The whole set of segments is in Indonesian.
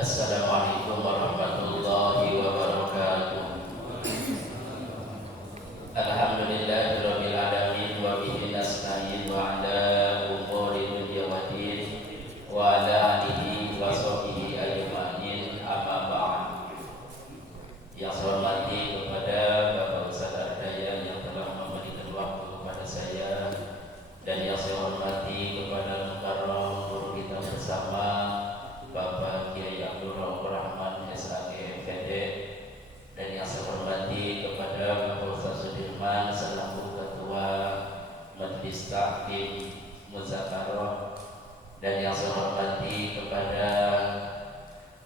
Assalamualaikum warahmatullahi wabarakatuh. Alhamdulillahirabbil alamin wa bihi nasta'in wa ala umuri dunya waddin wa ala alihi wa sahbihi ajma'in, amma ba'd. Yang saya hormati kepada Bapak Ustaz Ardaya yang telah memberikan waktu kepada saya, dan yang saya hormati kepada mukarram guru kita bersama Bapak Kiai Abdul Rahman SAG MPD, dan yang saya hormati kepada Bapak Ustaz Sudirman selaku Ketua Majelis Tahkim Muzakarah, dan yang saya hormati kepada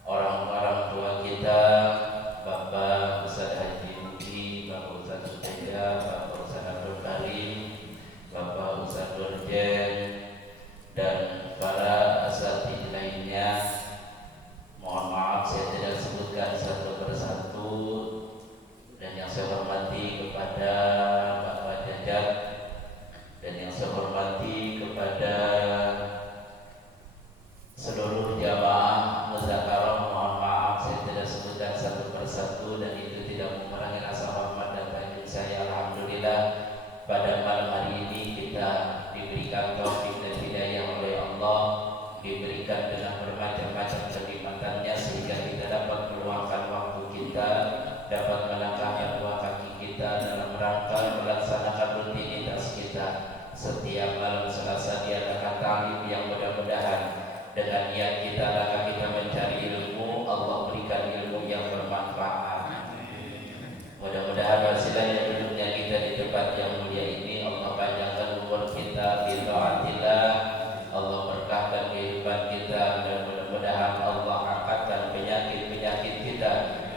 orang-orang tua kita, Bapak Ustaz Haji Mugi, Bapak Ustaz Suteja, Bapak Ustaz Abdul Karim, Bapak Ustaz Durjen, dan para asatidz lainnya. Mohon maaf saya tidak sebutkan satu persatu, dan yang saya hormati kepada Bapak Jajat, dan yang saya hormati kepada seluruh jamaah muzakarah. Mohon maaf saya tidak sebutkan satu persatu, dan itu tidak mengurangi rasa hormat dan tanjung saya. Alhamdulillah pada malam hari ini kita diberikan taufik dan hidayah oleh Allah, diberikan dengan bermacam-macam kenikmatannya, sehingga kita dapat meluangkan waktu kita, dapat melangkahkan dua kaki kita dalam rangka melaksanakan rutinitas kita. Setiap malam Selasa diadakan taklim yang mudah-mudahan dengan niat kita, rangka kita mencari ilmu, Allah berikan ilmu yang bermanfaat. Mudah-mudahan wasilahnya duduknya kita di tempat yang mulia ini, Allah panjangkan umur kita bi taatillah, Allah berkahkan kehidupan kita, dan mudah-mudahan Allah angkatkan penyakit-penyakit kita,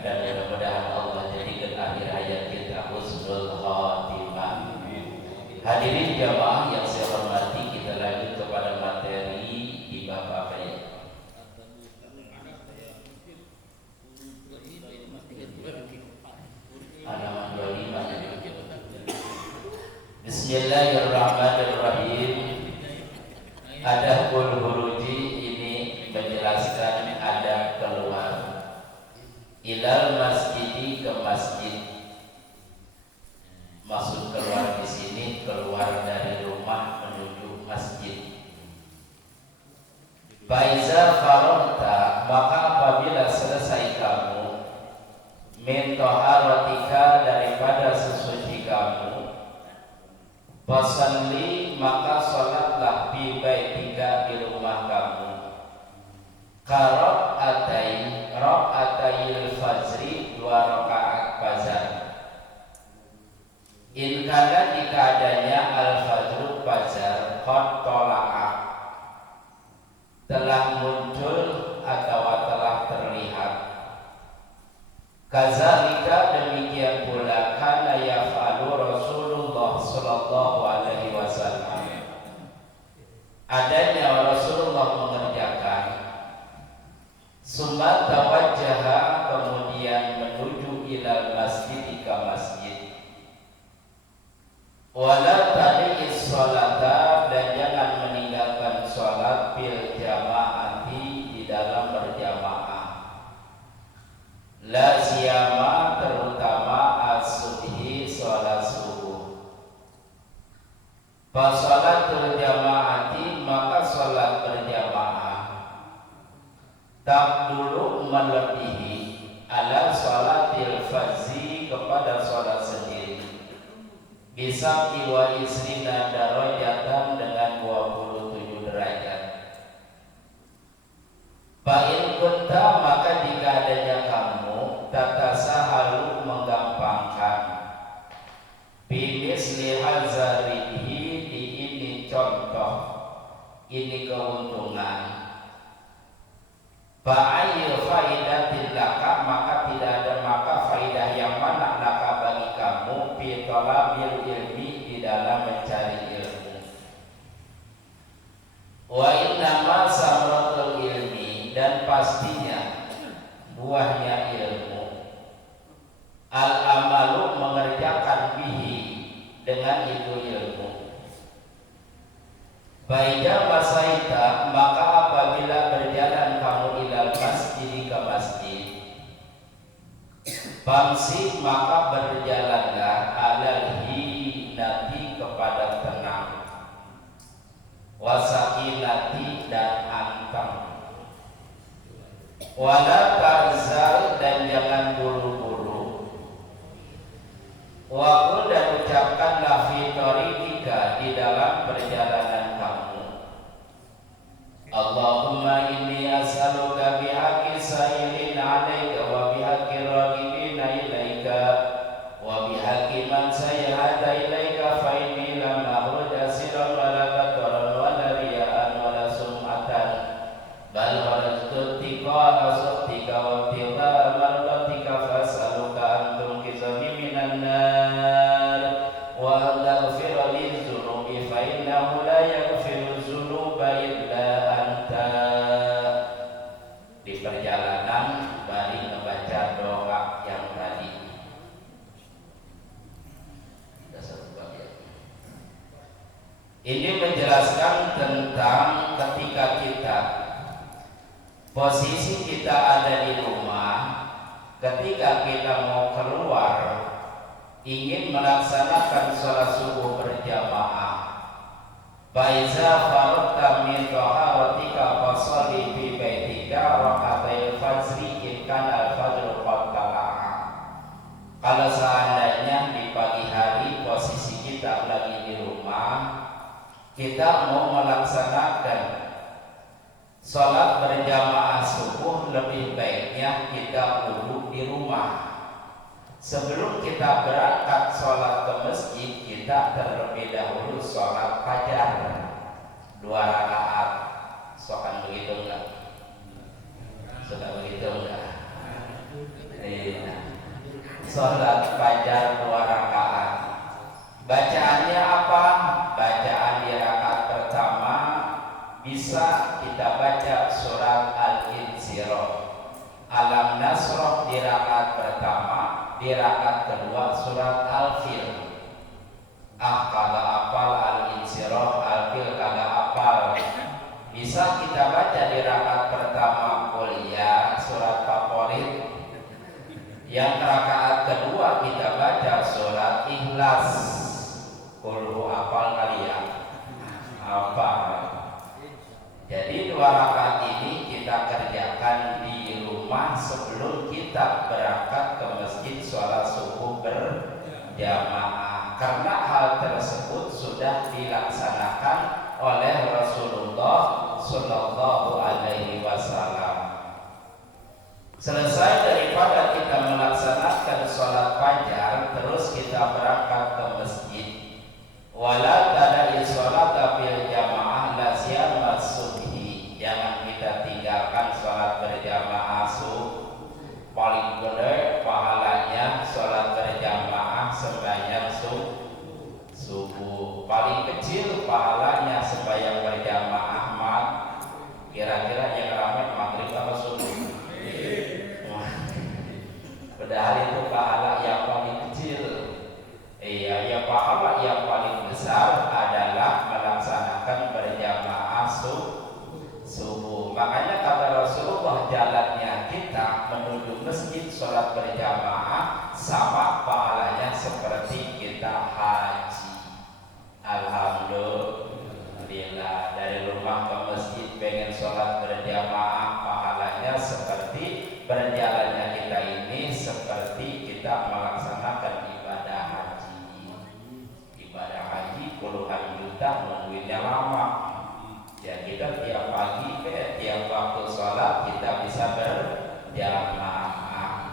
dan mudah-mudahan Allah jadikan akhir hayat kita husnul khatimah. Hadirin jamaah yang saya hormati, kita lanjut kepada materi di bab apa ya? Halaman 25 ya. Bismillahirrahmanirrahim. Adabul huruji ini menjelaskan adab keluar. Ilal masjidi, ke masjid. Maksud keluar di sini keluar dari rumah menuju masjid. Faiza faragta, maka apabila selesai kamu, min taharatika, daripada sesuci kamu, fasalli, maka salatlah bi baitika, di rumah kamu, rakaatayil fajri, 2 rakaat fajar. In kana, jika adanya al fajru, fajar, qad tola'a, telah muncul atau telah terlihat. Kazalika, demikian pula, kana yaf'alu Rasulullah sallallahu alaihi wasallam, adanya Rasulullah mengerjakan. Summa tawajjaha, kemudian menuju ilal masjid, ke masjid. Wala tadi'is sholata, dan jangan meninggalkan sholat, bil jamaati, di dalam berjamaah. La siyama, terutama as-subhi, sholat subuh. Fa sholatul jamaati, maka sholat berjamaah, tak dulu melebihi, ala sholatil fajri, kepada sholat sendiri, bisa iwa isrina darajatan, dengan 27 derajat. Fa'in kunta, maka jika adanya kamu, tatasahalu, menggampangkan, bimisli hazarihi, di ini contoh, ini keuntungan. Fa'ayil faidatin laka, maka tidak ada maka faidah yang mana laka, bagi kamu, fi talabil ilmi, di dalam mencari ilmu. Wa innama samratul ilmi, dan pastinya buahnya ilmu, al amalu, mengerjakan bihi, dengan itu ilmu. Baida masaita, maka apabila berjalan kamu ilal masjid, ke Famsi maka berjalanlah alal hinati kepada tenang, wasakinati dan anteng, wala tarzal dan jangan buru-buru, waqul dan ucapkanlah fi tariqika di dalam perjalanan kamu, Allahumma inni as'aluka bihaqqi sa'irin 'alaika wa bihaqqi raghibina ilaika wa bihaqqi man sayyada ilaika fa inni lam ahrud asiran wa la qadran wa la riya'an wa la sum'atan bal harajtu tiqa asabtika wa tiqa mardatika fas'aluka an tunqizani minan nar wa an taghfira li dhunubi fa innahu la yaghfiru dhunuba illa anta. Di perjalanan bari membaca doa yang tadi. Ini menjelaskan tentang ketika kita posisi kita ada di rumah, ketika kita mau keluar ingin melaksanakan sholat subuh berjamaah, Faiza faragta min taharatika fasalli fi baitika raka'atai fajri in kana al-fajru qad tala'a. Kalau seandainya di pagi hari posisi kita lagi di rumah, kita mau melaksanakan sholat berjamaah subuh, lebih baiknya kita duduk di rumah. Sebelum kita berangkat sholat ke masjid, kita terlebih dahulu sholat fajar 2 rakaat. Sokan begitu enggak? Sudah begitu enggak? Sholat fajar 2 rakaat. Bacaannya apa? Bacaan di rakaat pertama bisa kita baca surat Al-Insyirah, Alam Nasrah di rakaat pertama, di rakaat kedua surat Al-Fil. Kalau apal Al-Insyirah, Al-Fil kagak apal, bisa kita baca di rakaat pertama kuliah surat favorit, yang rakaat kedua kita baca surat Ikhlas. Kulhu apal kalian? Apal. Jadi 2 rakaat ini kita kerjakan di rumah sebelum kita berangkat ke masjid sholat subuh berjamaah, karena hal tersebut sudah dilaksanakan oleh Rasulullah Sallallahu Alaihi Wasallam. Selesai daripada kita melaksanakan sholat fajar, terus kita berangkat ke masjid. Wala tada'i sholata fil jamaah la siyama subhi. Jangan kita tinggalkan sholat berjamaah subuh. Paling gede pahalanya sholat berjamaah sembahyang subuh. Paling kecil pahalanya sembahyang berjamaah kira-kira yang ramai maghrib apa subuh? Padahal itu pahala yang paling kecil. Iya, yang pahala yang paling besar adalah melaksanakan berjamaah subuh. Makanya kata Rasulullah, jalannya kita menuju masjid sholat berjamaah sama pahalanya seperti kita haji. Alhamdulillah, dari rumah ke masjid pengen sholat berjamaah, pahalanya seperti berjalannya kita ini seperti kita melaksanakan ibadah haji. Ibadah haji puluhan juta nungguinnya lama. Ya kita tiap pagi tiap waktu sholat kita bisa berjamaah,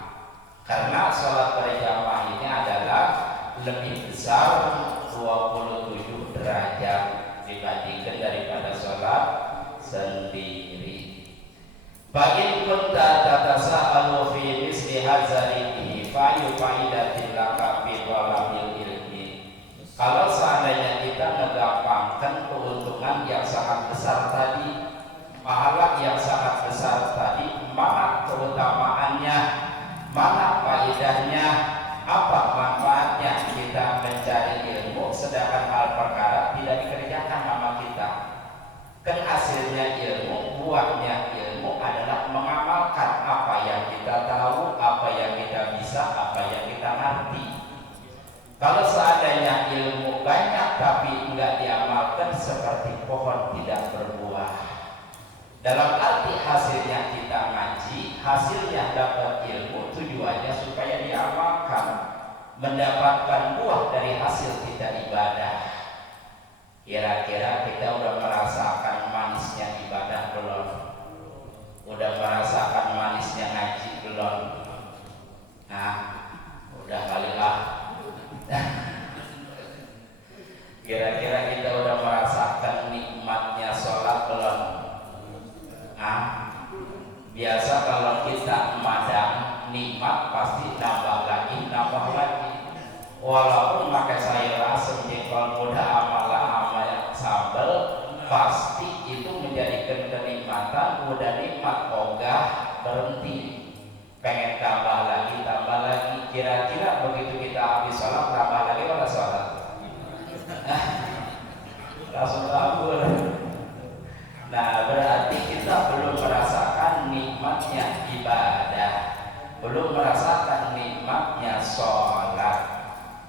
karena sholat berjamaah ini adalah lebih besar 27 derajat dibandingkan daripada sholat sendiri. Fa'in kunta tatasa'alu fi misli hadzarihi fa'yu fa'idatin laka fi walabil ilmi. Kalau seandainya kita ngegampangkan keuntungan yang sangat besar tadi, pahala yang sangat besar tadi, mana keutamaannya, mana faedahnya, apa manfaatnya kita mencari ilmu sedangkan hal perkara tidak dikerjakan sama kita. Kan hasilnya ilmu, buahnya ilmu adalah mengamalkan apa yang kita tahu, apa yang kita bisa, apa kita ngaji, hasilnya dapat ilmu, tujuannya supaya diamalkan, mendapatkan buah dari hasil kita ibadah. Kira-kira kita udah merasakan manisnya ibadah belum? Udah merasakan manisnya ngaji belum? Nah, udah kali lah. Kira-kira kita udah merasakan nikmatnya sholat belum? Nah, biasa kalau kita madang nikmat pasti nambah lagi, nambah lagi. Walaupun pakai sayur asem, jengkol muda, amalan sambal, pasti itu menjadikan kenikmatan. Udah nikmat, ogah berhenti, pengen tambah lagi, tambah lagi. Kira-kira begitu kita habis sholat, tambah lagi pada sholat, langsung kabur. Nah, berarti kita belum merasakan nikmatnya ibadah, belum merasakan nikmatnya sholat.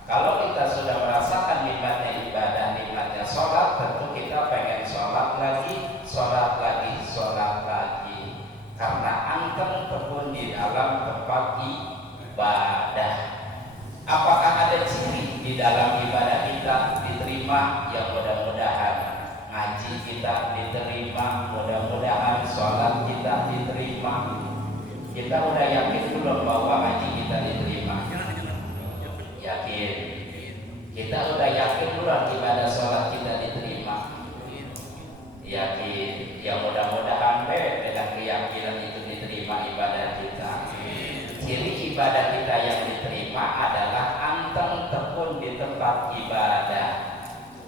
Kalau kita sudah merasakan nikmatnya ibadah, nikmatnya sholat, tentu kita pengen sholat lagi, sholat lagi, sholat lagi. Karena anteng tekun di dalam tempat ibadah. Apakah ada ciri di dalam ibadah kita diterima? Ya mudah-mudahan. Ngaji kita diterima, mudah-mudahan sholat kita diterima. Kita udah yakin belum bahwa ngaji kita diterima? Yakin. Kita udah yakin belum ibadah sholat kita diterima? Yakin. Ya mudah-mudahan dengan keyakinan itu diterima ibadah kita. Ciri ibadah kita yang diterima adalah anteng tekun di tempat ibadah.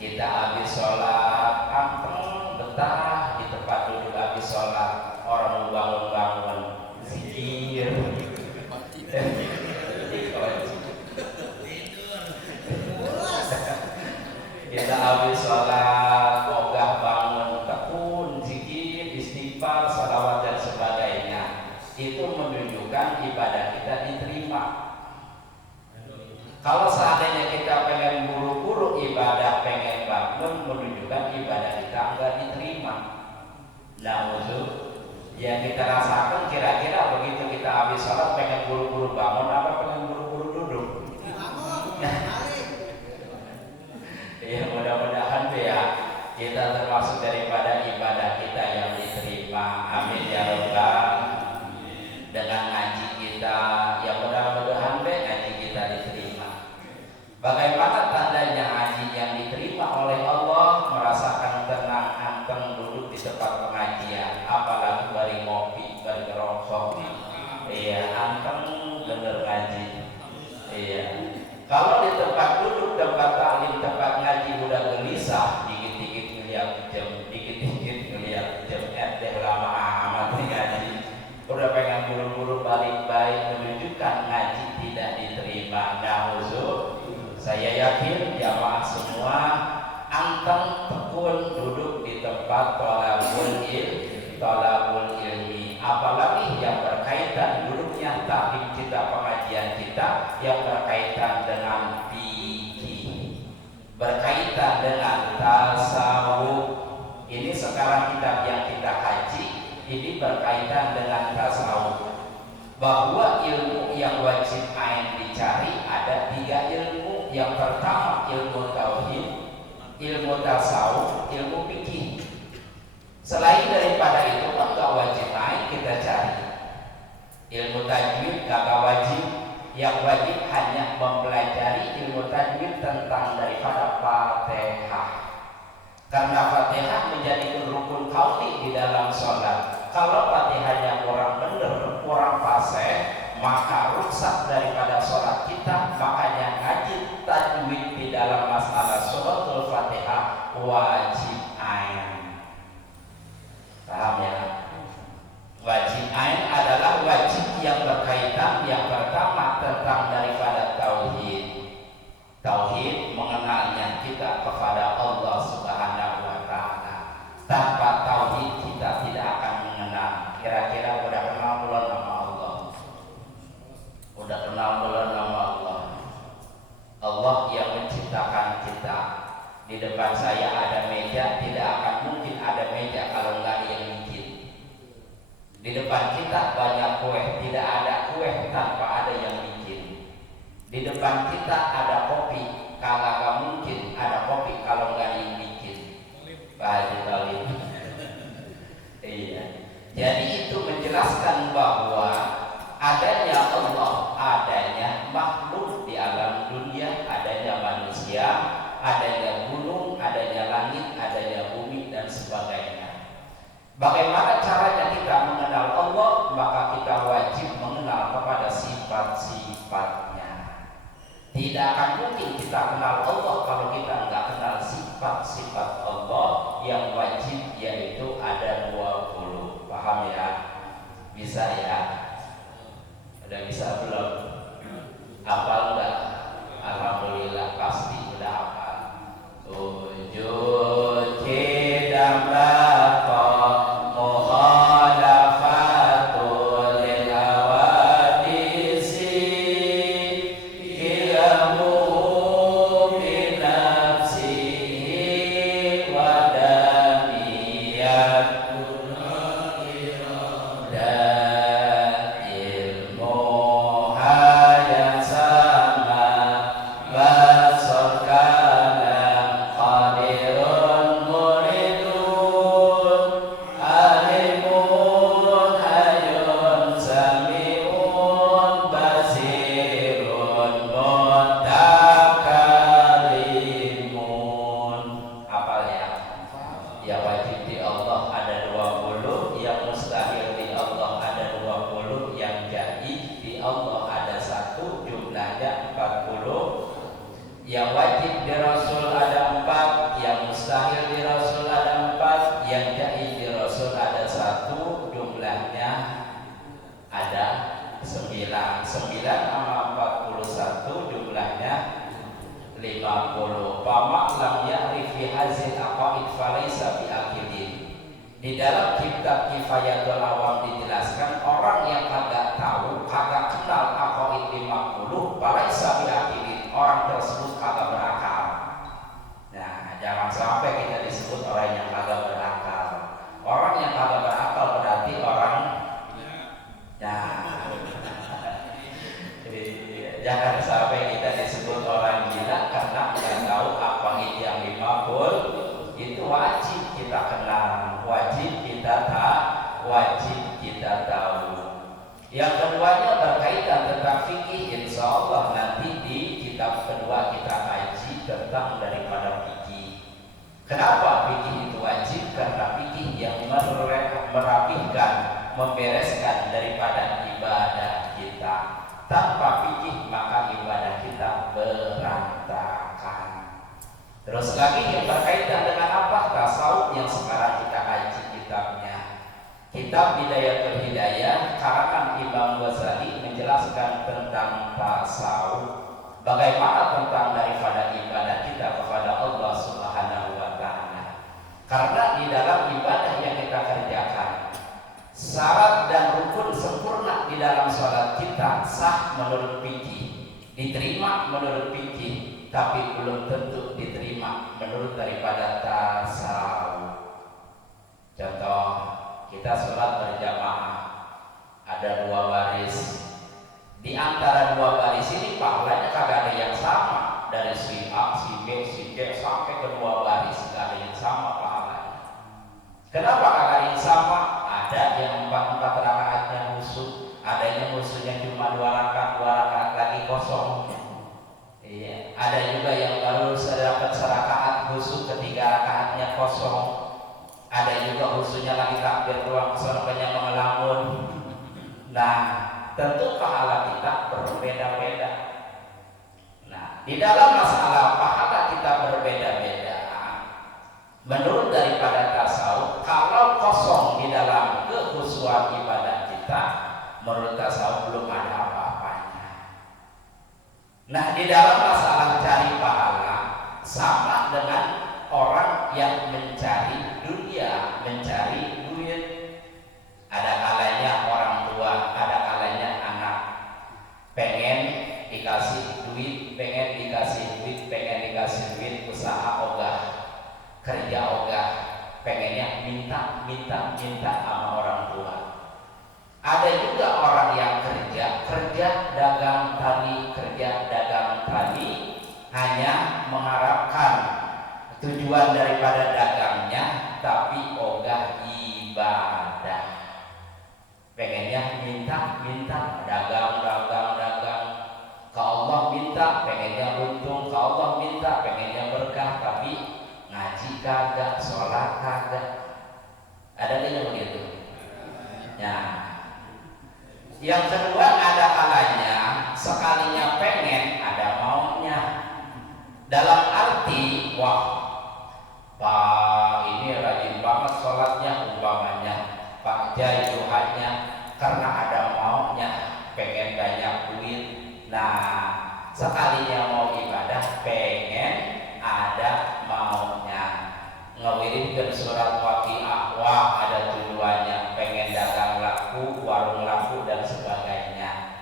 Kita habis sholat, anteng betah di tempat duduk habis sholat. Orang bangun-bangun zikir, kita habis sholat, ogah bangun, tekun, zikir, istighfar, salawat dan sebagainya. Itu menunjukkan ibadah kita diterima. Kalau seandainya kita pengen buru-buru ibadah, pengen bangun, menunjukkan ibadah kita enggak diterima. Yang kita rasakan kira-kira begitu kita habis sholat pengen buru-buru bangun, apa pengen buru-buru duduk? Ya mudah-mudahan ya kita termasuk daripada ibadah kita yang diterima. Amin ya rabbal. Dengan ngaji kita, ya mudah-mudahan ngaji kita diterima. Bagaimana tandanya ngaji yang diterima oleh Allah? Merasakan tenang, anteng duduk di tempat pengajian, apalagi bari ngopi, bari ngerokok. Iya, anteng bener ngaji. Iya. Kalau di tempat duduk, tempat taklim, tempat ngaji udah gelisah, dikit-dikit ngeliat jam, dikit-dikit ngeliat jam, lama amat ngaji. Udah pengen buru-buru balik baik, menunjukkan ngaji tidak diterima. Saya yakin jamaah semua anteng tekun duduk di tempat thalabul ilmi, apalagi yang berkaitan duduknya taklim kita, pengajian kita yang berkaitan dengan fikih, berkaitan dengan tasawuf. Ini sekarang kitab yang kita kaji ini berkaitan dengan tasawuf, bahwa ilmu yang wajib ain dicari ada 3 ilmu. Yang pertama ilmu tauhid, ilmu tasawuf, ilmu fikih. Selain daripada itu kan gak wajib ain kita cari. Ilmu tajwid gak wajib, yang wajib hanya mempelajari ilmu tajwid tentang daripada Fatihah. Karena Fatihah menjadi rukun kauli di dalam sholat. Kalau Fatihahnya kurang benar, kurang fasih, maka rusak daripada sholat kita. Makanya ngaji tajwid di dalam masalah suratul Fatihah wajib ain. Paham ya? Wajib ain adalah wajib yang berkaitan yang pertama tentang daripada tauhid. Tauhid mengenalnya kita kepada Allah Subhanahu wa Ta'ala. Tanpa tauhid kita tidak akan mengenal. Kira-kira udah kenal belum nama Allah? Udah kenal belum nama Allah? Allah yang menciptakan kita. Di depan saya ada meja, tidak akan mungkin ada meja kalau nggak dia yang bikin. Di depan kita kita banyak kue, tidak ada kue tanpa ada yang bikin. Di depan kita ada kopi, kalau nggak mungkin ada kopi kalau nggak yang bikin. Pak Haji Talib. Iya. Jadi itu menjelaskan bahwa adanya Allah, adanya makhluk di alam dunia, adanya manusia, adanya gunung, adanya langit, adanya bumi dan sebagainya. Bagaimana caranya kita mengenal Allah? Maka kita wajib mengenal kepada sifat-sifatnya. Tidak akan mungkin kita kenal Allah kalau kita nggak kenal sifat-sifat Allah yang wajib, yaitu ada 20. Paham ya? Bisa ya? Udah bisa belum? Hafal nggak? Alhamdulillah pasti udah hafal. Sujud kita di dalam kitab Kifayatul Awam dijelaskan orang yang kagak tahu, kagak kenal aqaid 50, falaisa biaqilin, orang tersebut kagak berakal. Nah, jangan sampai kita disebut orang yang kagak berakal. Orang yang kagak berakal berarti orang jangan sampai kita disebut orang gila karena tidak tahu aqaid yang 50. Itu wajib kita kenal, wajib kita tahu. Yang keduanya berkaitan tentang fikih, insya Allah nanti di kitab kedua kita kaji tentang daripada fikih. Kenapa fikih itu wajib? Karena fikih yang merapihkan, membereskan daripada ibadah kita. Tanpa fikih maka ibadah kita berantakan. Terus lagi yang berkaitan dengan apa? Tasawuf yang sekarang kita kaji kitabnya. Kitab Bidayatul Hidayah karangan Imam Ghazali menjelaskan tentang tasawuf. Bagaimana tentang daripada ibadah kita kepada Allah Subhanahu wa taala. Karena di dalam ibadah yang kita kerjakan, syarat dan rukun sempurna di dalam sholat kita sah menurut fikih, diterima menurut fikih, tapi belum tentu diterima menurut daripada tasawuf. Contoh, kita sholat berjamaah, ada 2 baris. Di antara 2 baris ini pahalanya kagak ada yang sama. Dari si A, si B, si C sampai ke 2 baris kagak ada yang sama pahalanya. Kenapa kagak ada yang sama? Ada yang 4 rakaatnya khusyuk, ada yang khusyuknya cuma 2 rakaat lagi kosong. Iya, ada juga yang baru dapat serakaat khusyuk, 3 rakaatnya kosong. Ada juga khusyuknya lagi takbir doang, kesonokannya mengelamun. Nah, tentu pahala kita berbeda-beda. Nah, di dalam masalah pahala kita berbeda-beda, menurut daripada tasawuf, kalau kosong di dalam kekhusyuan ibadah kita, menurut tasawuf belum ada apa-apanya. Nah, di dalam masalah cari pahala sama dengan orang yang mencari dunia, mencari duit. Ada kalanya orang tua, ada kalanya anak pengen dikasih duit, pengen dikasih duit, usaha ogah, kerja ogah, pengennya minta sama orang tua. Ada tujuan daripada dagangnya, tapi ogah ibadah. Pengennya minta, dagang. Ke Allah minta, pengennya untung. Ke Allah minta, pengennya berkah. Tapi ngaji kagak, sholat kagak. Ada yang begitu? Ya. Yang kedua, ada kalanya sekalinya pengen, ada maunya. Dalam arti, wah, Pak ini rajin banget sholatnya umpamanya, Pak Jai duhanya, karena ada maunya, pengen banyak duit. Nah, sekalinya mau ibadah, pengen ada maunya. Ngewiridkeun surat Waqiah, wah ada tujuannya, pengen dagang laku, warung laku dan sebagainya.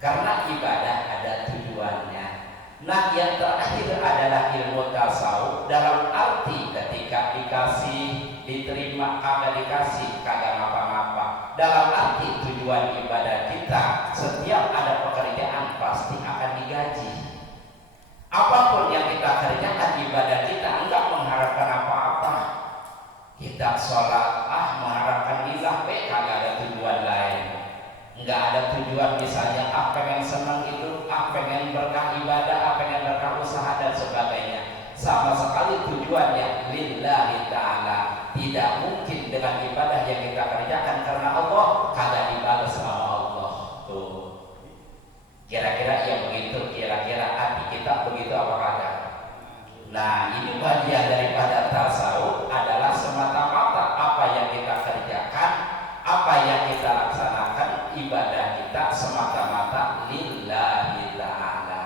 Karena ibadah ada tujuannya. Nah, yang terakhir adalah ilmu tasawuf dalam arti ketika dikasih, diterima, kagak dikasih, kagak ngapa-ngapa. Dalam arti tujuan ibadah kita, setiap ada pekerjaan pasti akan digaji. Apapun yang kita kerjakan, ibadah kita enggak mengharapkan apa-apa. Kita sholat, mengharapkan ilah, kagak ada tujuan lain. Enggak ada tujuan misalnya, pengen senang itu, pengen berkah ibadah, pengen berkah usaha dan sebagainya. Sama sekali tujuannya lillahi ta'ala. Tidak mungkin dengan ibadah yang kita kerjakan karena Allah, kagak dibalas sama Allah. Tuh. Kira-kira yang begitu, kira-kira hati kita begitu apa kagak? Nah, ini bagian daripada tasawuf adalah semata-mata apa yang kita kerjakan, apa yang kita laksanakan, ibadah kita semata-mata lillahi ta'ala.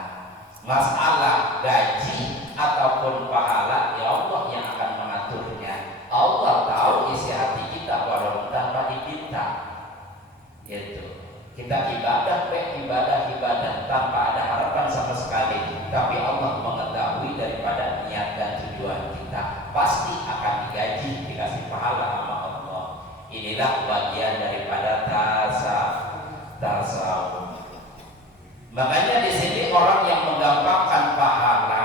Masalah gaji ataupun pahala, ya Allah yang akan mengaturnya. Allah tahu isi hati kita walaupun tanpa dipinta. Gitu. Kita ibadah tanpa ada harapan sama sekali, tapi Allah mengetahui daripada niat dan tujuan kita, pasti akan digaji, dikasih pahala sama Allah. Inilah bagian daripada tasawuf. Makanya di sini orang yang menggampangkan pahala,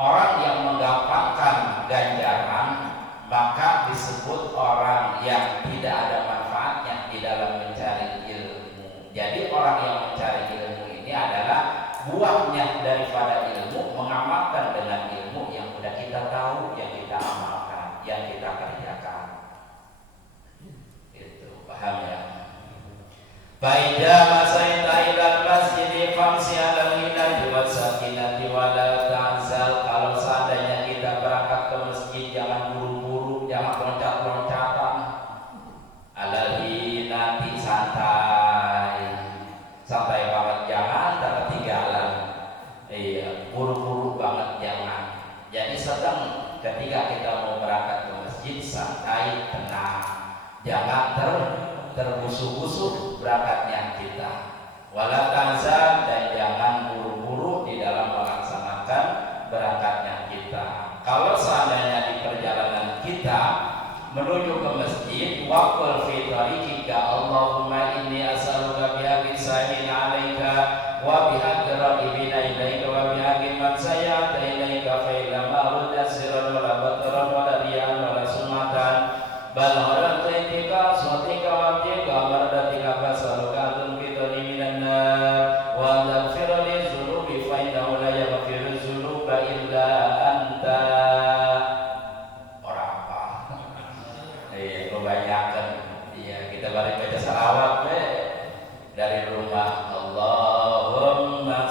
orang yang menggampangkan ganjaran, maka disebut orang yang tidak ada manfaatnya di dalam mencari ilmu. Jadi orang yang mencari ilmu ini adalah buahnya daripada ilmu, mengamalkan dengan ilmu yang sudah kita tahu, yang kita amalkan, yang kita kerjakan. Itu paham ya? Faida masaita ilal masjid famsi ala minati wa sakinati wa la ta'zal. Kalau seandainya kita berangkat ke masjid, jangan buru-buru, jangan loncat-loncatan. Alal nanti santai banget, jangan ketinggalan. Iya, buru-buru banget jangan. Jadi sedang ketika kita mau berangkat ke masjid, santai, tenang, jangan terbusuh-busuh berangkatnya kita. Wala tanzal, dan jangan buru-buru di dalam melaksanakan berangkatnya kita. Kalau seandainya di perjalanan kita menuju ke masjid, waqul fi tariqika Allahumma inni as'aluka bihaqqi sahin 'alaika wa bihaqqi raqibina ilaika wa bihaqqi man sayyata ilaika fa illa ma'ruda sirran wa la batran wa la riyan wa la sumatan bal haratu intika suatika wa tika mardatika fasaluka tunqidani minan nar wa taghfir li dzunubi fa innahu la yaghfiru dzunuba illa anta. Kebanyakan, iya kita balik baca salawat dari rumah. Allahumma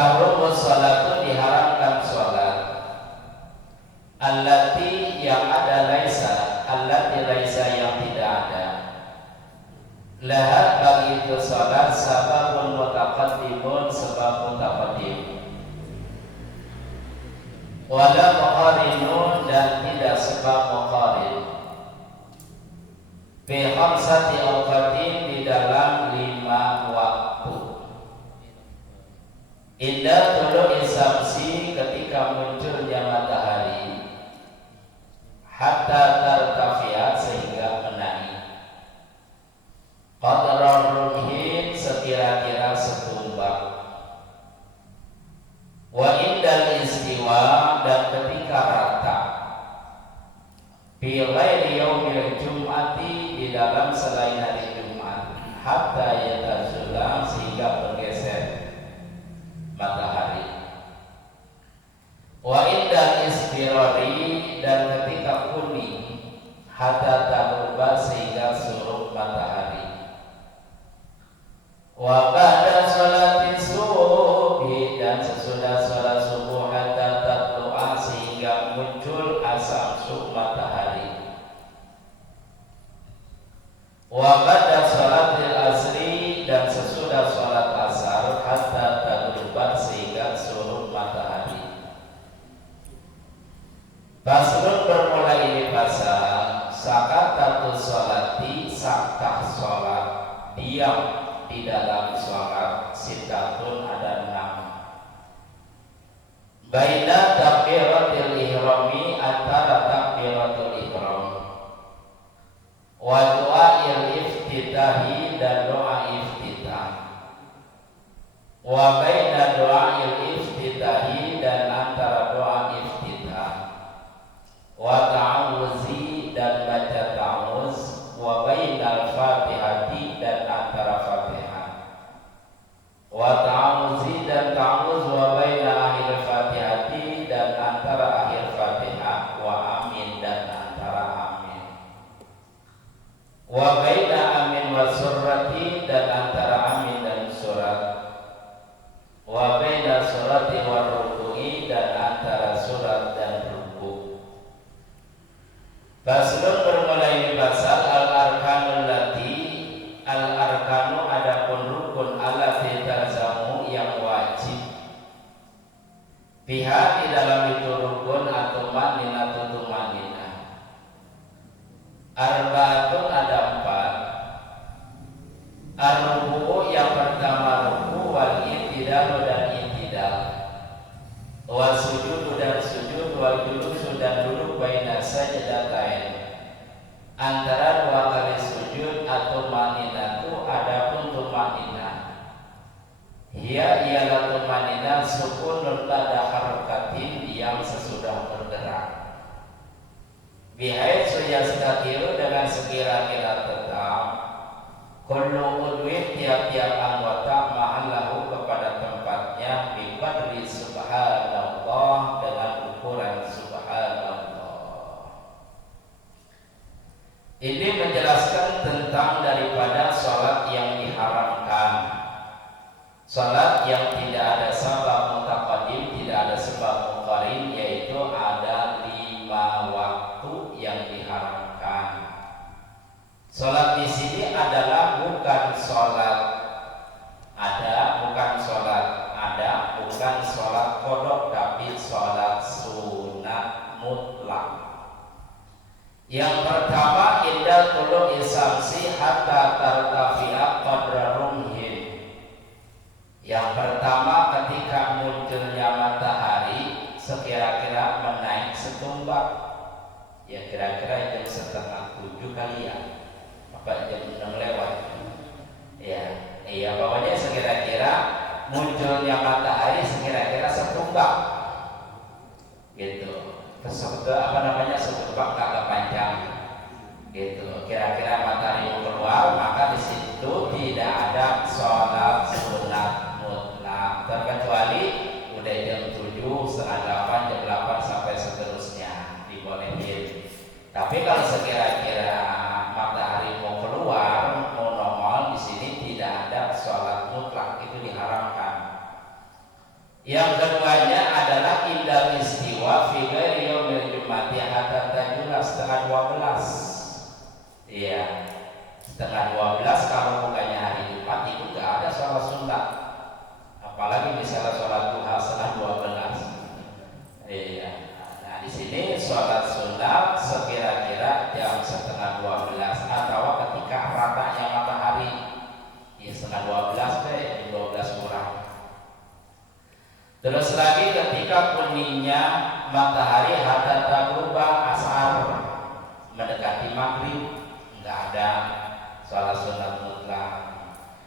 tahrumus sholatu diharamkan sholat allati yang ada laisa, allati laisa yang tidak ada, lahat bagi itu sholat sababun mutaqaddimun sebab mutaqaddim, wala muqarinun dan tidak sebab muqarin, fi khamsati awqatin di dalam 5 waktu. Indah tulu'i syamsi ketika munculnya matahari, hatta tartafiat sehingga menaik, qadra rumhin sekira-kira setumbak, wa indal istiwa dan ketika rata, fi ghairi yaumil jum'ati di dalam selain hari Jumat, hatta yatazula sehingga bergeser matahari, wa indal istirari dan ketika kuning, hatta taruba sehingga surut matahari, wa ba'da sholati subuhi dan sesudah sholat subuh, hatta tatlu'a sehingga muncul asam matahari, wa ba'da sholatil asri dan sesudah sholat asar, hatta taruba sehingga surut matahari. Faslun bermula ini pasal sakatatus sholati saktah sholat, diam di dalam sholat, sitatun ada 6. Baina takbiratul ihrami antara takbiratul ihram, wa du'ail iftitahi dan doa iftitah, wa baina du'ail iftitahi dan antara doa iftitah, wa ta'awuzi dan baca ta'awuz, wa bainal fatihati dan antara fatihah, wa ta'awuzi dan ta'awuz, wa baina akhir fatihati dan antara akhir fatihah, wa amin dan antara amin, wa baina amin wa surati dan antara amin dan surat, wa baina surati wa ruku'i dan antara surat dan ruku'. Faslun bermula ini pasal al-arkanul lati, al-arkanu adapun rukun allati talzamu yang wajib, biha di dalam itu rukun atau maknina atau maknina, arbaatun ada 4. Ar-ruku yang pertama ruku, wal i'tidal dan i'tidal, wa sujud dan sujud, wal julusu dan duduk, baina sajdatain antara 2 kali sujud atau makninatu. Adapun tumakninah, hiya ialah tumakninah sukunun pada harakatin yang sesudah bergerak, bihaitsu yastaqiru dengan sekira-kira tetap, kullu udwin tiap-tiap anggota ma'allahu kepada tempatnya, biqadri subhanallah dengan ukuran subhanallah. Ini menjelaskan tentang daripada sholat yang diharamkan, sholat yang tidak ada sebab mutaqaddim, tidak ada sebab muqarin, yaitu ada 5 waktu yang diharamkan. Sholat di sini adalah bukan sholat bukan sholat qodok, tapi sholat sunat mutlak. Yang pertama, indah tulu'i syamsi hatta tartafi'a qadra rumhin. Yang pertama, ketika munculnya matahari sekira-kira menaik setumbak, ya kira-kira jam 6:30 kali ya, apa jam 6 lewat ya pokoknya sekira-kira munculnya matahari sekira-kira setumbak gitu. Setumbak agak panjang gitu, kira-kira matahari mau keluar, maka di situ tidak ada sholat sunat mutlak, terkecuali udah jam 7, setengah 8, jam 8 sampai seterusnya dibolehin. Tapi kalau sekira-kira matahari mau keluar, mau nongol, di sini tidak ada sholat mutlak, itu diharamkan. Yang keduanya adalah indal istiwa fi ghairi yaumil jumati hatta tajula setengah 12. Iya, setengah 12 kalau bukannya hari Jumat itu nggak ada sholat sunat. Apalagi misalnya sholat duha setengah 12. Iya. Nah di sini sholat sunat sekira-kira jam setengah 12 atau ketika ratanya matahari. Ya setengah 12 deh, 12 kurang. Terus lagi ketika kuningnya matahari hatta berubah asar mendekati maghrib, nggak ada sholat sunat mutlak.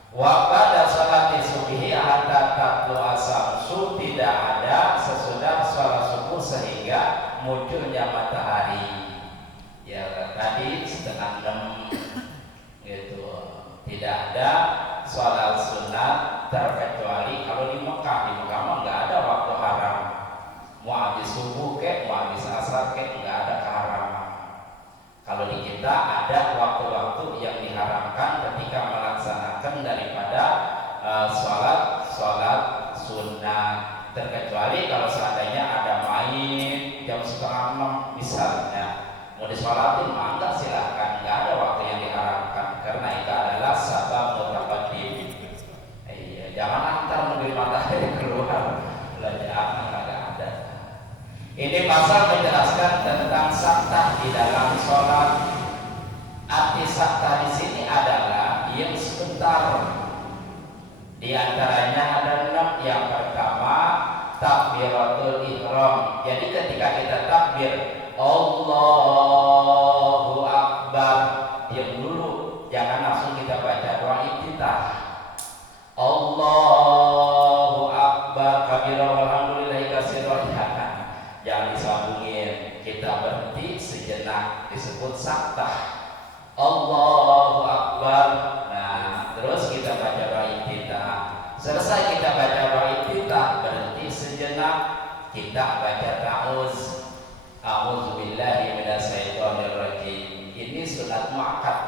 Wa pada sholat subuhi hatta tatlu asamsu, tidak ada sesudah sholat subuh sehingga munculnya matahari. Ya tadi setengah 6 gitu. Tidak ada sholat sunat terkecuali kalau di Mekah. Di Mekah mah nggak ada waktu haram. Mau habis subuh kek, mau habis asar kek, nggak ada keharaman. Kalau di kita ada waktu-waktu yang diharamkan ketika melaksanakan daripada sholat sunat, terkecuali kalau seandainya ada main jam setengah 6 misalnya mau disolatin maka silahkan, nggak ada waktu yang diharamkan karena itu adalah sabab mutaqaddim. Jangan antar mobil matahari keluar, jangan, ada. Ini pasal menjelaskan tentang saktah di dalam sholat. Arti saktah di sini adalah yang sebentar. Di antaranya ada 6. Yang pertama takbiratul ihram. Jadi ketika kita takbir Allahu Akbar, diam dulu, jangan langsung kita baca doa iftitah. Allahu Akbar kabira walhamdulillahi katsiran, jangan disambungin, kita berhenti sejenak, disebut saktah. Allahu Akbar. Nah, terus kita baca doa iftitah. Selesai kita baca doa iftitah, berhenti sejenak, kita baca ta'awuz. A'udzubillahi minasyaitonirrajim. Ini sunat muakkad,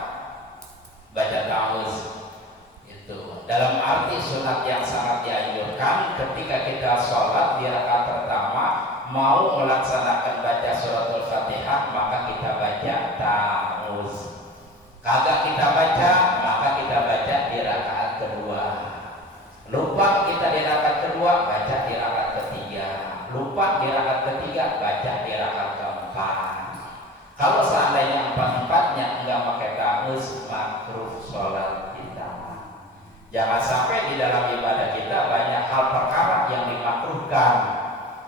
baca ta'awuz. Dalam arti sunat yang sangat dianjurkan ketika kita sholat di rakaat pertama mau melaksanakan baca suratul Fatihah, maka kita baca ta'awuz. Kagak kita baca, maka kita baca di rakaat kedua. Lupa kita di rakaat kedua, baca di rakaat ketiga. Lupa di rakaat ketiga, baca di rakaat keempat. Kalau seandainya empat-empatnya enggak pakai ta'awuz, makruh sholat kita. Jangan sampai di dalam ibadah kita banyak hal perkara yang dimakruhkan.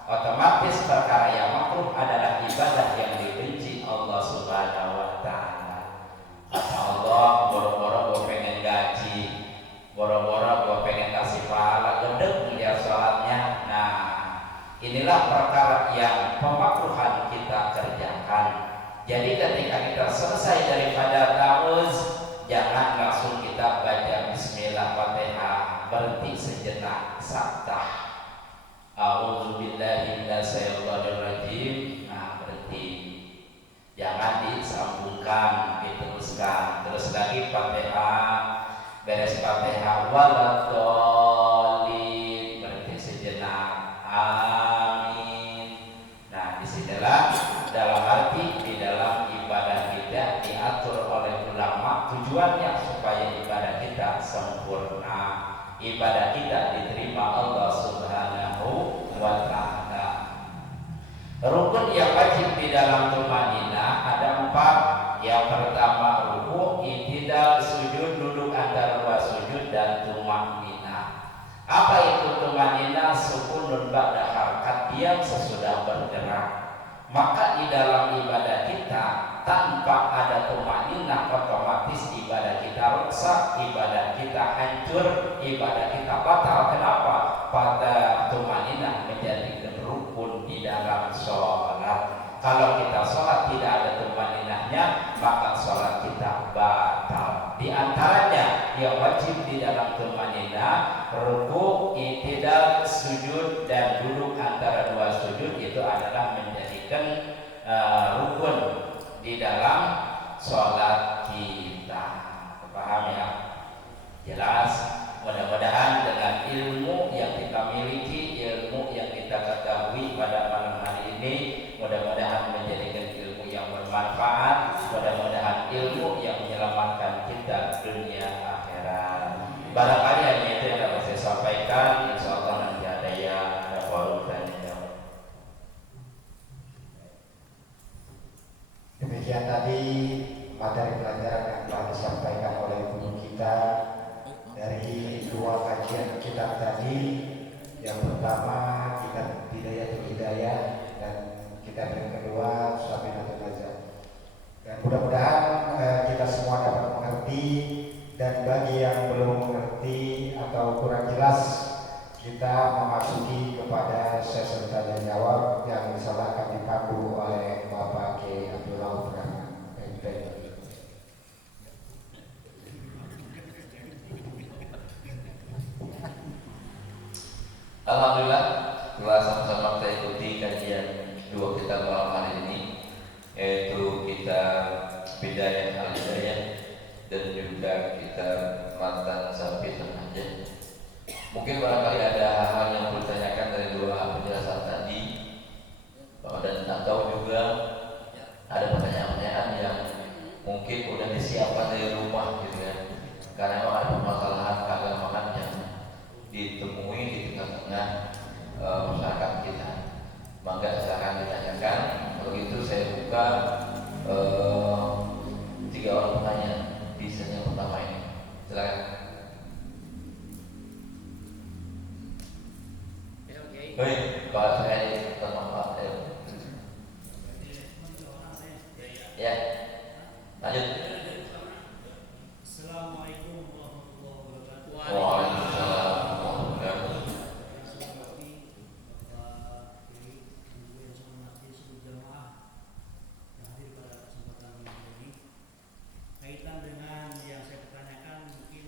Otomatis perkara yang makruh adalah ibadah yang dibenci Allah Subhanahu wa ta'ala. Masya Allah, boro-boro gue pengen gaji, boro-boro gue pengen kasih pahala, gede melihat sholatnya. Nah, inilah perkara yang pemakruhan kita kerjakan. Jadi ketika kita selesai daripada ta'awuz, jangan langsung kita baca Bismillahirrahmanirrahim, berhenti sejenak, saktah. A'udzubillahi minasyaitonirrajim. Nah, berhenti, jangan disambungkan, diteruskan. Terus lagi Fatihah, beres Fatihah waladhdallin, berhenti sejenak, amin. Nah, disinilah dalam arti di dalam ibadah kita diatur oleh ulama, tujuannya supaya ibadah kita sempurna, ibadah kita diterima Allah Subhanahu wa ta'ala. Rukun yang wajib di dalam tumaninah ada 4. Yang pertama ruku, i'tidal, sujud, duduk antara 2 sujud, dan tumaninah. Apa itu tumaninah? Sukunun ba'da harakat, diam sesudah bergerak. Maka di dalam ibadah kita tanpa ada tumaninah, otomatis ibadah kita rusak, ibadah kita hancur, ibadah kita batal. Kenapa? Pada tumaninah menjadi rukun di dalam sholat. Kalau kita sholat tidak ada tumaninahnya, maka sholat kita batal. Di antaranya yang wajib di dalam tumaninah, ruku, i'tidal, sujud, dan duduk antara 2 sujud, itu adalah menjadikan rukun di dalam sholat kita. Paham ya? Jelas? Mudah-mudahan dengan ilmu yang kita miliki, ilmu yang kita ketahui pada malam hari ini, mudah-mudahan menjadikan ilmu yang bermanfaat, mudah-mudahan ilmu yang menyelamatkan kita dunia akhirat. Barangkali hanya itu yang dapat saya sampaikan. Insyaallah nanti ada forum tanya jawab. Demikian tadi materi pelajaran yang telah disampaikan oleh guru kita dari dua kajian kitab tadi. Yang pertama kitab Bidayatul Hidayah dan kitab yang kedua Safinatul Najah. Dan mudah-mudahan kita semua dapat mengerti, dan bagi yang belum mengerti atau kurang jelas, kita memasuki kepada sesi tanya jawab yang insyaallah akan dipandu oleh Bapak Kiai Abdul Rauf Rahman MP. Alhamdulillah, telah sama-sama kita ikuti kajian dua kitab malam hari ini, yaitu kitab Bidayah Al-Hidayah dan juga kitab Matan Safinatul Najah. Mungkin barangkali ada hal-hal yang perlu ditanyakan dari dua penjelasan tadi, dan atau juga ada pertanyaan-pertanyaan yang mungkin udah disiapkan dari rumah gitu ya, karena memang ada permasalahan keagamaan yang ditemui di tengah-tengah masyarakat kita. Maka silakan ditanyakan. Kalau gitu saya buka 3 orang penanya di sesi yang pertama ini. Silakan. Baik, Pak Ferry, Pak. Ya, lanjut. Assalamualaikum warahmatullahi wabarakatuh. Waalaikumsalam. Kaitan dengan yang saya pertanyakan mungkin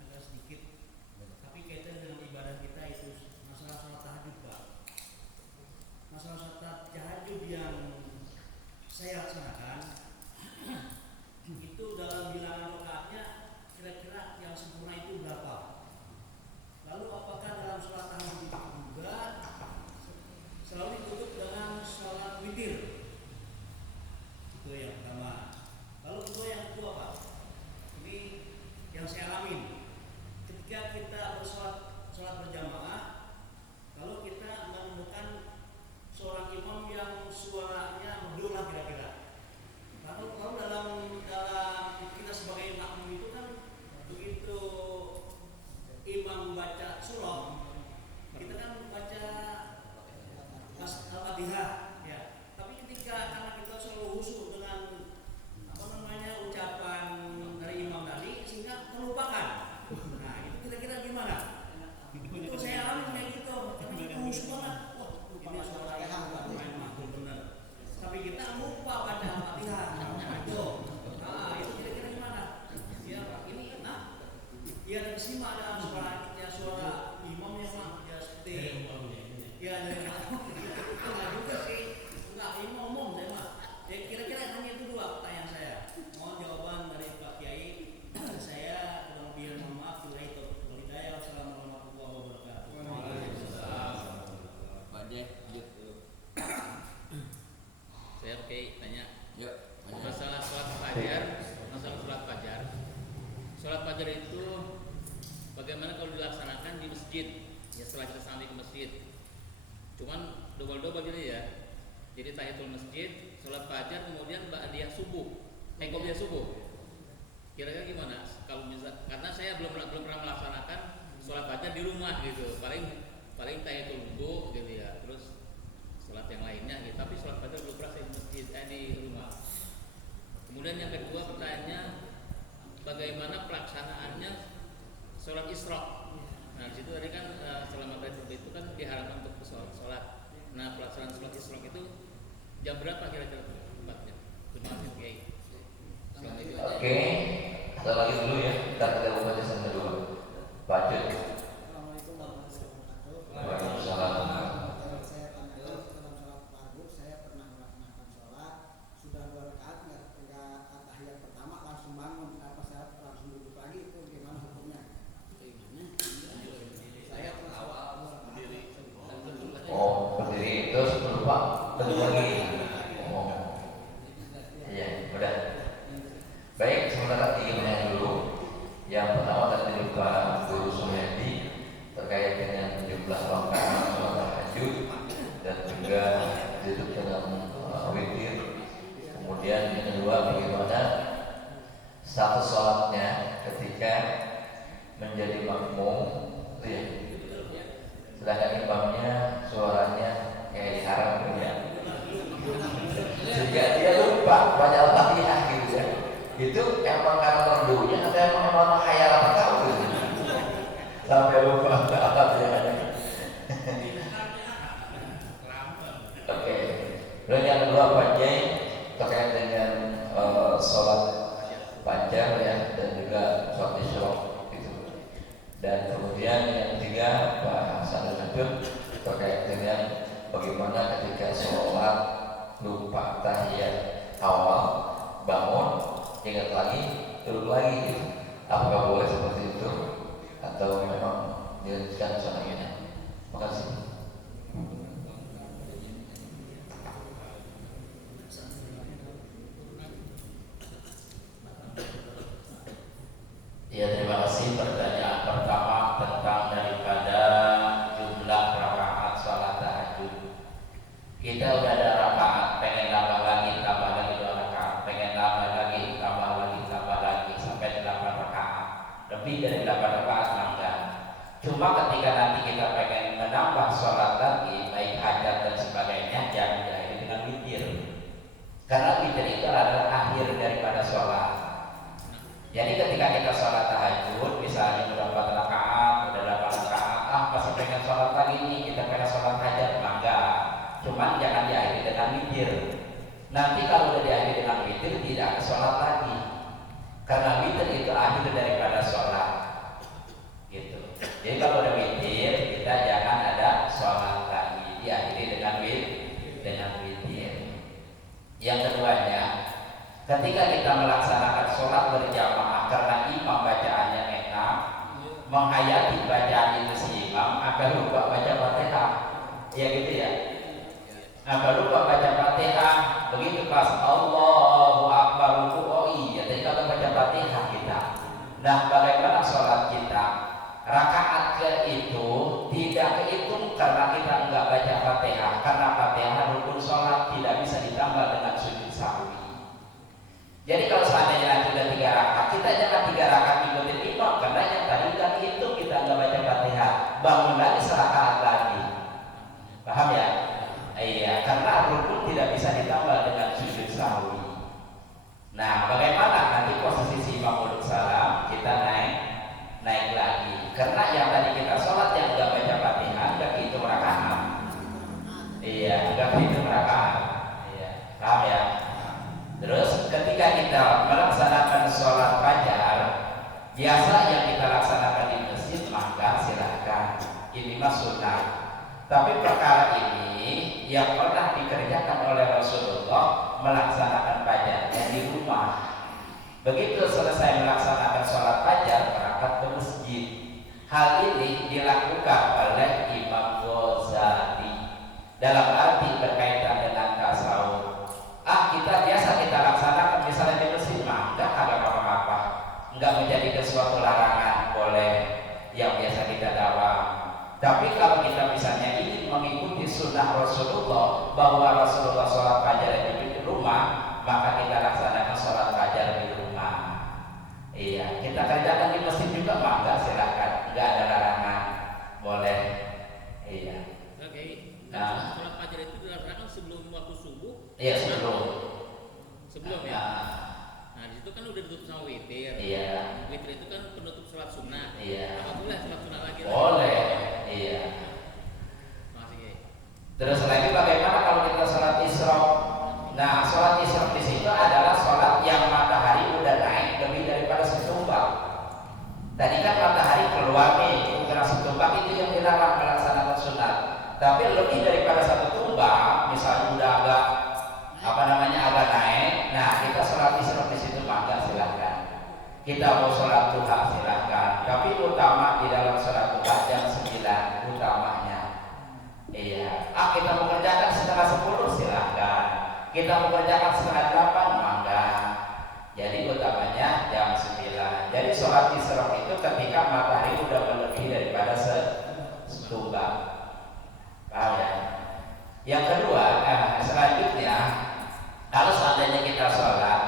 agak sedikit, tapi kaitan dengan ibadah kita itu masalah sholat tahajud, Pak. Masalah sholat tahajud yang saya laksanakan itu dalam bilangan rakaatnya kira-kira yang sempurna itu berapa? Lalu apakah dalam sholat tahajud itu juga selalu ditutup dengan sholat witir? Itu yang pertama. Lalu kedua, yang kedua, Pak, ini yang saya alamin ketika kita sholat berjamaah, lalu kita menemukan seorang imam yang suaranya merdu lah kira-kira. Lalu dalam kita sebagai makmum itu kan begitu imam baca surah, kita kan baca Al-Fatihah ya. Tapi ketika karena kita selalu khusyuk dengan ucapan dari imam tadi sehingga terlupakan. Nah, itu kira-kira gimana? Itu saya alami kayak gitu. Karena itu khusyuk banget. Wah, ini suara yang main makmum benar. Tapi kita lupa baca Al-Fatihah. Itu kira-kira gimana? Ya, ini ya ada simak ada suara imam yang ya seperti ya dari enggak juga sih. Enggak, ini ngomong saya mah. Ya kira-kira hanya itu dua pertanyaan saya. Mohon jawaban dari Pak Kiai. Saya kurang lebih mohon maaf. Wassalamualaikum warahmatullahi wabarakatuh. Waalaikumsalam. Pak Jek, lanjut. Saya oke, tanya. Yuk. Masalah sholat fajar. Sholat fajar itu bagaimana kalau dilaksanakan di masjid? Ya setelah kita sampai ke masjid. Cuman double-double gitu ya. Jadi tahiyatul masjid, sholat fajar, kemudian ba'diyah subuh. Qobliyah subuh. Kira-kira gimana? Kalau bisa, karena saya belum pernah melaksanakan sholat fajar di rumah gitu. Paling tahiyatul wudu gitu ya. Terus sholat yang lainnya gitu. Tapi sholat fajar belum pernah saya di masjid, di rumah. Kemudian yang kedua pertanyaannya, bagaimana pelaksanaannya sholat Isra? Nah di situ tadi kan selama maghrib itu kan diharapkan untuk sholat. Nah pelaksanaan sholat Isra itu jam berapa kira-kira tempatnya? Terima kasih Kiai. Oke, ada lagi dulu ya. Kita buka jasa kedua. Pak Jun. Assalamualaikum warahmatullahi wabarakatuh. Waalaikumsalam. Saya tanyakan dalam sholat maghrib saya pernah melaksanakan sholat sudah 2 rakaat nggak tahiyat pertama langsung bangun, apa saya langsung duduk lagi, itu gimana hukumnya? Kedua lagi. Oh. Iya, udah. Baik, sementara 3 menit dulu. Yang pertama tadi Pak Guru Suryadi terkait dengan jumlah rakaat sholat tahajud dan juga ditutup dengan witir. Kemudian yang kedua bagaimana status sholatnya ketika menjadi makmum, itu ya. Sedangkan imamnya suaranya kayak diharap ya. Sehingga dia lupa baca Al-Fatihah gitu ya. Itu emang karena merdunya atau emang khayal apa tahu gitu. Sampai lupa baca Al-Fatihah. Oke. Lalu yang kedua panjang terkait dengan sholat fajar ya dan juga sholat isyraq gitu. Dan kemudian yang ketiga Pak Hasan Al-Habib terkait dengan bagaimana ketika sholat lupa tahiyat awal bangun ingat lagi duduk lagi gitu. Apakah boleh seperti itu atau memang dilanjutkan sholatnya? Makasih. Ya, terima kasih. Pertanyaan pertama tentang daripada jumlah rakaat sholat tahajud. Kita udah ada rakaat, pengen tambah lagi 2 rakaat, pengen tambah lagi sampai 8 rakaat. Lebih dari 8 rakaat enggak. Cuma ketika nanti kita pengen menambah sholat lagi, baik hajat dan sebagainya, jangan diakhiri dengan witir. Karena witir itu adalah akhir daripada sholat. Jadi ketika kita sholat tahajud, misalnya udah 4 rakaat, udah 8 rakaat, masih pengen sholat lagi nih, kita pengen sholat hajat, maka cuman jangan diakhiri dengan witir. Nanti kalau udah diakhiri dengan witir, tidak ada sholat lagi. Karena witir itu akhir daripada sholat. Gitu. Jadi kalau udah witir, kita jangan ada sholat lagi, diakhiri dengan witir. Yang keduanya, ketika kita melaksanakan sholat berjamaah karena imam bacaannya enak, menghayati bacaan itu si imam, agak lupa baca Fatihah, ya gitu ya. Agak lupa baca Fatihah, begitu pas Allahu Akbar ruku, oh iya, tadi kalau baca Fatihah kita. Nah, bagaimana sholat kita? Rakaat ke itu tidak kehitung karena kita enggak baca Fatihah, karena Fatihah rukun sholat tidak bisa ditambah dengan sujud sahwi. Jadi kalau seandainya nanti udah 3 rakaat, kita jangan 3 rakaat ikutin imam, karena yang tadi udah itu kita nggak baca Fatihah, bangun lagi serakaat lagi. Paham ya? Iya, karena rukun tidak bisa ditambah dengan sujud sahwi. Nah, bagaimana nanti posisi si imam duduk salam, kita naik lagi. Karena yang tadi kita sholat yang nggak baca Fatihah, nggak hitung rakaat. Iya, nggak hitung rakaat. Iya, paham ya? Terus ketika kita melaksanakan sholat fajar, biasa yang kita laksanakan di masjid, maka silahkan, ini mah sunnah. Tapi perkara ini yang pernah dikerjakan oleh Rasulullah, melaksanakan fajarnya di rumah. Begitu selesai melaksanakan sholat fajar, berangkat ke masjid. Hal ini dilakukan oleh Imam Ghazali dalam arti berkaitan dengan tasawuf. Kita biasa kita laksanakan misalnya di masjid, enggak ada apa-apa, enggak menjadi sesuatu larangan, boleh yang biasa kita dawam. Tapi kalau kita misalnya ingin mengikuti sunnah Rasulullah bahwa Rasulullah sholat fajar itu di rumah, maka kita laksanakan sholat fajar di rumah. Iya, kita kerjakan di masjid juga, maka silakan, enggak ada larangan, boleh. Iya. Oke. Nah, sholat fajar itu dilaksanakan sebelum waktu subuh. Iya, sebelum ya. Nah, di situ kan udah ditutup sama witir. Iya. Witir itu kan penutup sholat sunnah. Iya. Apa boleh sholat sunnah lagi? Boleh. Iya. Masih. Terus lagi bagaimana kalau kita sholat isyraq? Nah, sholat isyraq di situ adalah sholat yang matahari udah naik lebih daripada setumbak. Tadi kan matahari keluar nih, ukuran setumbak itu yang dilarang melaksanakan sunat. Tapi lebih daripada 1 tumbak, misalnya udah agak agak naik, nah kita sholat isyraq di situ, maka silahkan. Kita mau sholat duha silahkan. Tapi utama di dalam sholat duha jam 9 utamanya. Iya. Kita mau kerjakan setengah 10 silahkan. Kita mengerjakan setengah 8 mangga. Jadi utamanya jam 9. Jadi sholat isyraq itu ketika matahari udah melebihi daripada setunggal. Paham ya? Yang kedua, selanjutnya, kalau seandainya kita sholat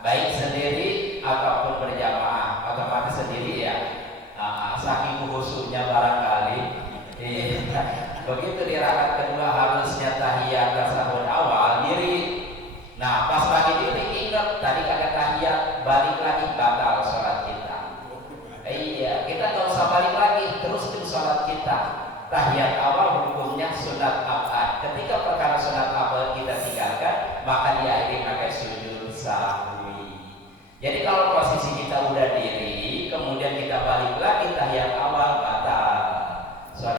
baik sendiri ataupun berjamaah, otomatis sendiri ya. Saking khusyuknya barangkali, begitu di rakaat kedua harusnya tahiyat tasawuf awal diri. Nah, pas lagi diri ingat tadi kagak tahiyat, balik lagi batal.